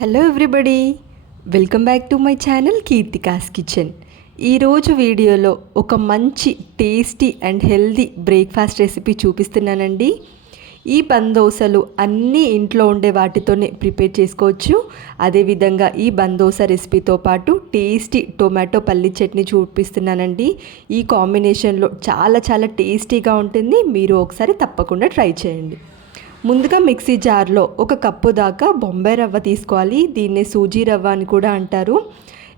Hello everybody welcome back to my channel Keerthika's kitchen ఈరోజు వీడియోలో ఒక మంచి tasty and healthy breakfast recipe చూపిస్తున్నానండి. ఈ బందోసలు అన్నీ ఇంట్లో ఉండే వాటితోనే ప్రిపేర్ చేసుకోవచ్చు. అదేవిధంగా ఈ బందోస రెసిపీతో పాటు టేస్టీ టొమాటో పల్లి చట్నీ చూపిస్తున్నానండి. ఈ కాంబినేషన్లో చాలా చాలా టేస్టీగా ఉంటుంది. మీరు ఒకసారి తప్పకుండా ట్రై చేయండి. ముందుగా మిక్సీ జార్లో ఒక కప్పు దాకా బొంబాయి రవ్వ తీసుకోవాలి. దీన్ని సూజీ రవ్వ అని కూడా అంటారు.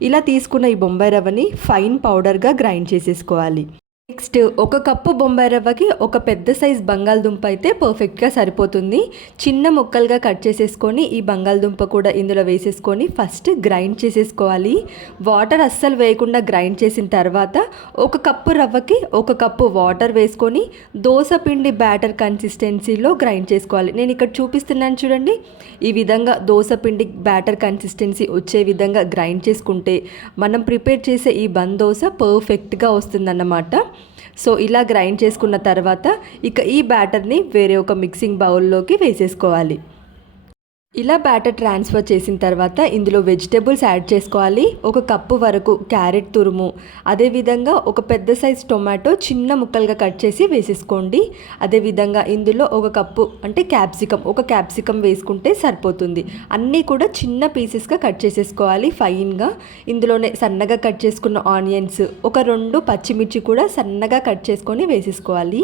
ఇలా తీసుకున్న ఈ బొంబాయి రవ్వని ఫైన్ పౌడర్గా గ్రైండ్ చేసేసుకోవాలి. నెక్స్ట్ ఒక కప్పు బొంబాయి రవ్వకి ఒక పెద్ద సైజ్ బంగాళదుంప అయితే పర్ఫెక్ట్గా సరిపోతుంది. చిన్న ముక్కలుగా కట్ చేసేసుకొని ఈ బంగాళదుంప కూడా ఇందులో వేసేసుకొని ఫస్ట్ గ్రైండ్ చేసేసుకోవాలి. వాటర్ అస్సలు వేయకుండా గ్రైండ్ చేసిన తర్వాత ఒక కప్పు రవ్వకి ఒక కప్పు వాటర్ వేసుకొని దోశ పిండి బ్యాటర్ కన్సిస్టెన్సీలో గ్రైండ్ చేసుకోవాలి. నేను ఇక్కడ చూపిస్తున్నాను చూడండి. ఈ విధంగా దోశ పిండి బ్యాటర్ కన్సిస్టెన్సీ వచ్చే విధంగా గ్రైండ్ చేసుకుంటే మనం ప్రిపేర్ చేసే ఈ బంద్ దోశ పర్ఫెక్ట్గా వస్తుందన్నమాట. సో ఇలా గ్రైండ్ చేసుకున్న తర్వాత ఇక ఈ బ్యాటర్ని వేరే ఒక మిక్సింగ్ బౌల్లోకి వేసేసుకోవాలి. ఇలా బ్యాటర్ ట్రాన్స్ఫర్ చేసిన తర్వాత ఇందులో వెజిటేబుల్స్ యాడ్ చేసుకోవాలి. ఒక కప్పు వరకు క్యారెట్ తురుము అదేవిధంగా ఒక పెద్ద సైజ్ టొమాటో చిన్న ముక్కలుగా కట్ చేసి వేసేసుకోండి. అదేవిధంగా ఇందులో ఒక కప్పు అంటే క్యాప్సికమ్ ఒక క్యాప్సికమ్ వేసుకుంటే సరిపోతుంది. అన్నీ కూడా చిన్న పీసెస్గా కట్ చేసేసుకోవాలి ఫైన్గా. ఇందులోనే సన్నగా కట్ చేసుకున్న ఆనియన్స్ ఒక రెండు పచ్చిమిర్చి కూడా సన్నగా కట్ చేసుకొని వేసేసుకోవాలి.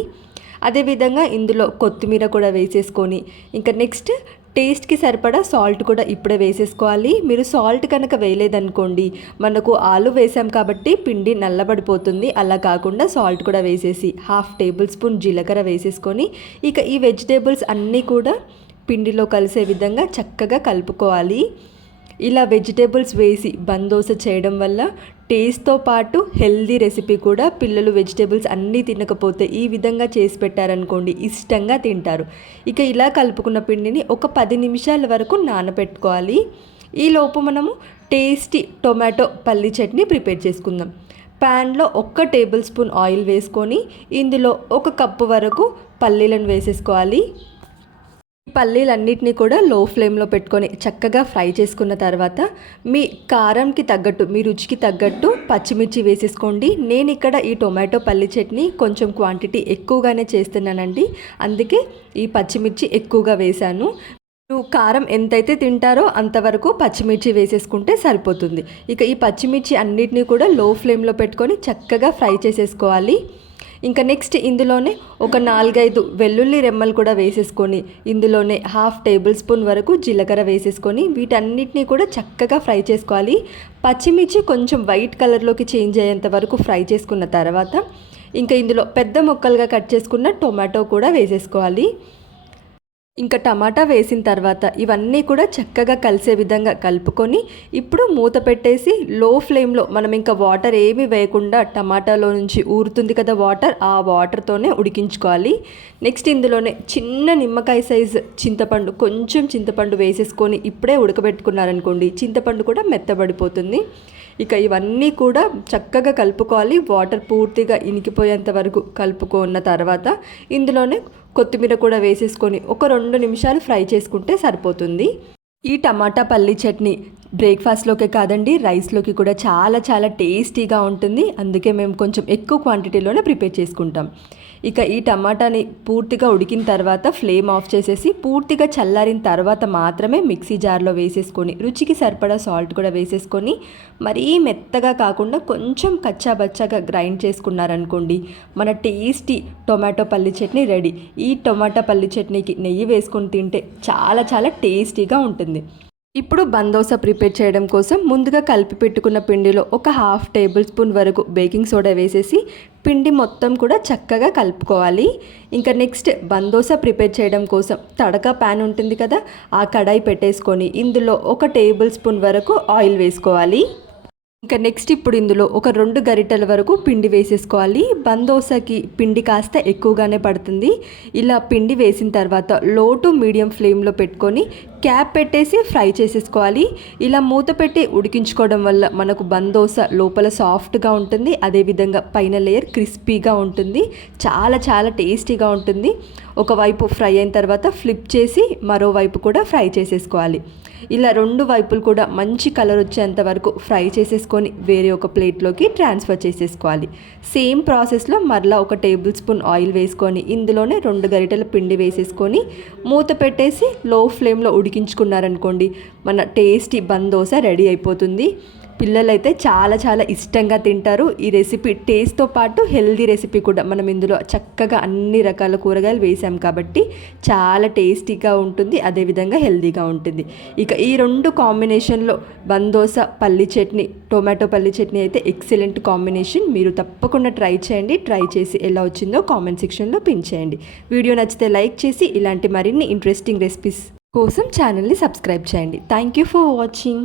అదేవిధంగా ఇందులో కొత్తిమీర కూడా వేసేసుకొని. ఇంకా నెక్స్ట్ టేస్ట్కి సరిపడా సాల్ట్ కూడా ఇప్పుడే వేసేసుకోవాలి. మీరు సాల్ట్ కనుక వేయలేదనుకోండి మనకు ఆలు వేసాం కాబట్టి పిండి నల్లబడిపోతుంది. అలా కాకుండా సాల్ట్ కూడా వేసేసి హాఫ్ టేబుల్ స్పూన్ జీలకర్ర వేసేసుకొని ఇక ఈ వెజిటేబుల్స్ అన్నీ కూడా పిండిలో కలిసే విధంగా చక్కగా కలుపుకోవాలి. ఇలా వెజిటేబుల్స్ వేసి బందోస చేయడం వల్ల టేస్ట్తో పాటు హెల్దీ రెసిపీ కూడా పిల్లలు వెజిటేబుల్స్ అన్నీ తినకపోతే ఈ విధంగా చేసి పెట్టారనుకోండి ఇష్టంగా తింటారు. ఇక ఇలా కలుపుకున్న పిండిని ఒక పది నిమిషాల వరకు నానబెట్టుకోవాలి ఈలోపు మనము టేస్టీ టొమాటో పల్లి చట్నీ ప్రిపేర్ చేసుకుందాం. ప్యాన్లో ఒక్క టేబుల్ స్పూన్ ఆయిల్ వేసుకొని ఇందులో ఒక కప్పు వరకు పల్లీలను వేసేసుకోవాలి. పల్లీలన్నిటినీ కూడా లో ఫ్లేమ్లో పెట్టుకొని చక్కగా ఫ్రై చేసుకున్న తర్వాత మీ కారంకి తగ్గట్టు మీ రుచికి తగ్గట్టు పచ్చిమిర్చి వేసేసుకోండి. నేను ఇక్కడ ఈ టొమాటో పల్లి చట్నీ కొంచెం క్వాంటిటీ ఎక్కువగానే చేస్తున్నానండి. అందుకే ఈ పచ్చిమిర్చి ఎక్కువగా వేశాను. మీరు కారం ఎంతైతే తింటారో అంతవరకు పచ్చిమిర్చి వేసేసుకుంటే సరిపోతుంది. ఇక ఈ పచ్చిమిర్చి అన్నిటినీ కూడా లో ఫ్లేమ్లో పెట్టుకొని చక్కగా ఫ్రై చేసేసుకోవాలి. ఇంకా నెక్స్ట్ ఇందులోనే ఒక నాలుగైదు వెల్లుల్లి రెమ్మలు కూడా వేసేసుకొని ఇందులోనే హాఫ్ టేబుల్ స్పూన్ వరకు జీలకర్ర వేసేసుకొని వీటన్నిటినీ కూడా చక్కగా ఫ్రై చేసుకోవాలి. పచ్చిమిర్చి కొంచెం వైట్ కలర్లోకి చేంజ్ అయ్యేంత వరకు ఫ్రై చేసుకున్న తర్వాత ఇంకా ఇందులో పెద్ద ముక్కలుగా కట్ చేసుకున్న టొమాటో కూడా వేసేసుకోవాలి. ఇంకా టమాటా వేసిన తర్వాత ఇవన్నీ కూడా చక్కగా కలిసే విధంగా కలుపుకొని ఇప్పుడు మూత పెట్టేసి లో ఫ్లేమ్లో మనం ఇంకా వాటర్ ఏమి వేయకుండా టమాటాలో నుంచి ఊరుతుంది కదా వాటర్ ఆ వాటర్తోనే ఉడికించుకోవాలి. నెక్స్ట్ ఇందులోనే చిన్న నిమ్మకాయ సైజ్ చింతపండు కొంచెం చింతపండు వేసేసుకొని ఇప్పుడే ఉడకబెట్టుకున్నారనుకోండి చింతపండు కూడా మెత్తబడిపోతుంది. ఇక ఇవన్నీ కూడా చక్కగా కలుపుకోవాలి. వాటర్ పూర్తిగా ఇనికిపోయేంత వరకు కలుపుకున్న తర్వాత ఇందులోనే కొత్తిమీర కూడా వేసేసుకొని ఒక రెండు నిమిషాలు ఫ్రై చేసుకుంటే సరిపోతుంది. ఈ టమాటా పల్లి చట్నీ బ్రేక్ఫాస్ట్లోకే కాదండి రైస్లోకి కూడా చాలా చాలా టేస్టీగా ఉంటుంది. అందుకే మేము కొంచెం ఎక్కువ క్వాంటిటీలోనే ప్రిపేర్ చేసుకుంటాం. ఇక ఈ టమాటాని పూర్తిగా ఉడికిన తర్వాత ఫ్లేమ్ ఆఫ్ చేసేసి పూర్తిగా చల్లారిన తర్వాత మాత్రమే మిక్సీ జార్లో వేసేసుకొని రుచికి సరిపడా సాల్ట్ కూడా వేసేసుకొని మరీ మెత్తగా కాకుండా కొంచెం కచ్చాబచ్చాగా గ్రైండ్ చేసుకున్నారనుకోండి మన టేస్టీ టొమాటో పల్లి చట్నీ రెడీ. ఈ టొమాటో పల్లి చట్నీకి నెయ్యి వేసుకొని తింటే చాలా చాలా టేస్టీగా ఉంటుంది. ఇప్పుడు బందోస ప్రిపేర్ చేయడం కోసం ముందుగా కలిపి పెట్టుకున్న పిండిలో ఒక హాఫ్ టేబుల్ స్పూన్ వరకు బేకింగ్ సోడా వేసేసి పిండి మొత్తం కూడా చక్కగా కలుపుకోవాలి. ఇంకా నెక్స్ట్ బందోస ప్రిపేర్ చేయడం కోసం తడక ప్యాన్ ఉంటుంది కదా ఆ కడాయి పెట్టేసుకొని ఇందులో ఒక టేబుల్ స్పూన్ వరకు ఆయిల్ వేసుకోవాలి. ఇంకా నెక్స్ట్ ఇప్పుడు ఇందులో ఒక రెండు గరిటెల వరకు పిండి వేసేసుకోవాలి. బందోసకి పిండి కాస్త ఎక్కువగానే పడుతుంది. ఇలా పిండి వేసిన తర్వాత లో టు మీడియం ఫ్లేమ్లో పెట్టుకొని క్యాప్ పెట్టేసి ఫ్రై చేసేసుకోవాలి. ఇలా మూత పెట్టి ఉడికించుకోవడం వల్ల మనకు బందోస లోపల సాఫ్ట్గా ఉంటుంది. అదేవిధంగా పైన లేయర్ క్రిస్పీగా ఉంటుంది. చాలా చాలా టేస్టీగా ఉంటుంది. ఒకవైపు ఫ్రై అయిన తర్వాత ఫ్లిప్ చేసి మరోవైపు కూడా ఫ్రై చేసేసుకోవాలి. ఇలా రెండు వైపులు కూడా మంచి కలర్ వచ్చేంత వరకు ఫ్రై చేసేసుకొని వేరే ఒక ప్లేట్లోకి ట్రాన్స్ఫర్ చేసేసుకోవాలి. సేమ్ ప్రాసెస్లో మరలా ఒక టేబుల్ స్పూన్ ఆయిల్ వేసుకొని ఇందులోనే రెండు గరిటెల పిండి వేసేసుకొని మూత పెట్టేసి లో ఫ్లేమ్లో ఉడికించుకున్నారనుకోండి మన టేస్టీ బందోస రెడీ అయిపోతుంది. పిల్లలైతే చాలా చాలా ఇష్టంగా తింటారు. ఈ రెసిపీ టేస్ట్తో పాటు హెల్దీ రెసిపీ కూడా మనం ఇందులో చక్కగా అన్ని రకాల కూరగాయలు వేసాం కాబట్టి చాలా టేస్టీగా ఉంటుంది అదేవిధంగా హెల్దీగా ఉంటుంది. ఇక ఈ రెండు కాంబినేషన్లో బందోస పల్లి చట్నీ టొమాటో పల్లి చట్నీ అయితే ఎక్సలెంట్ కాంబినేషన్ మీరు తప్పకుండా ట్రై చేయండి. ట్రై చేసి ఎలా వచ్చిందో కామెంట్ సెక్షన్లో పిన్ చేయండి. వీడియో నచ్చితే లైక్ చేసి ఇలాంటి మరిన్ని ఇంట్రెస్టింగ్ రెసిపీస్ కోసం ఛానల్ని సబ్స్క్రైబ్ చేయండి. Thank you for watching